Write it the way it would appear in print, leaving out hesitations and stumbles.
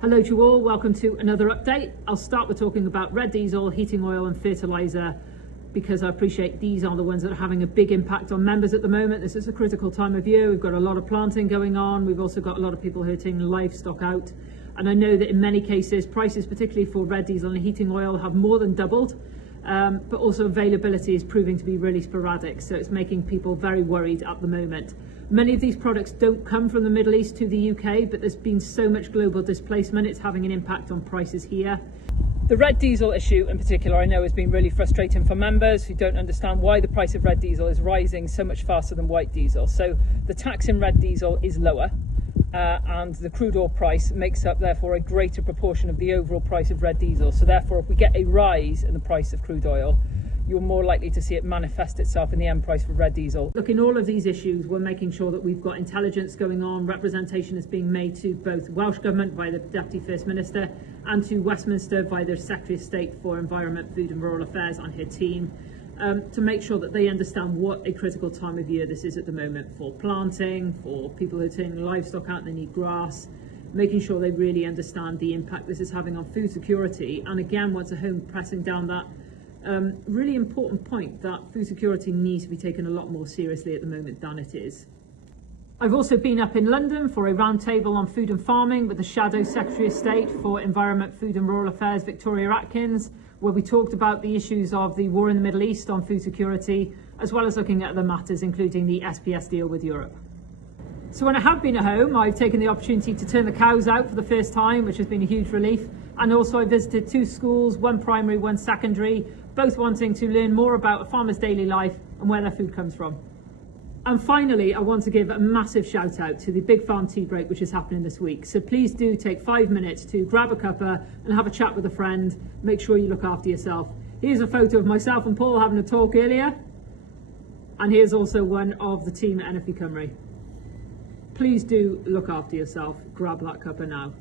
Hello to you all, welcome to another update. I'll start with talking about red diesel, heating oil and fertiliser, because I appreciate these are the ones that are having a big impact on members at the moment. This is a critical time of year. We've got a lot of planting going on. We've also got a lot of people who are taking livestock out. And I know that in many cases, prices, particularly for red diesel and heating oil, have more than doubled. But also availability is proving to be really sporadic. So it's making people very worried at the moment. Many of these products don't come from the Middle East to the UK, but there's been so much global displacement, it's having an impact on prices here. The red diesel issue in particular, I know, has been really frustrating for members who don't understand why the price of red diesel is rising so much faster than white diesel. So the tax in red diesel is lower, and the crude oil price makes up therefore a greater proportion of the overall price of red diesel. So therefore, if we get a rise in the price of crude oil, you're more likely to see it manifest itself in the end price for red diesel. Look, in all of these issues, we're making sure that we've got intelligence going on. Representation is being made to both Welsh Government by the Deputy First Minister and to Westminster by the Secretary of State for Environment, Food and Rural Affairs and her team, to make sure that they understand what a critical time of year this is at the moment for planting, for people who are taking livestock out, they need grass, making sure they really understand the impact this is having on food security. And again, once at home, pressing down that really important point that food security needs to be taken a lot more seriously at the moment than it is. I've also been up in London for a roundtable on food and farming with the Shadow Secretary of State for Environment, Food and Rural Affairs, Victoria Atkins, where we talked about the issues of the war in the Middle East on food security, as well as looking at other matters, including the SPS deal with Europe. So when I have been at home, I've taken the opportunity to turn the cows out for the first time, which has been a huge relief. And also I visited 2 schools, one primary, one secondary, both wanting to learn more about a farmer's daily life and where their food comes from. And finally, I want to give a massive shout out to the Big Farm Tea Break, which is happening this week. So please do take 5 minutes to grab a cuppa and have a chat with a friend. Make sure you look after yourself. Here's a photo of myself and Paul having a talk earlier. And here's also one of the team at NFU Cymru. Please do look after yourself. Grab that cuppa now.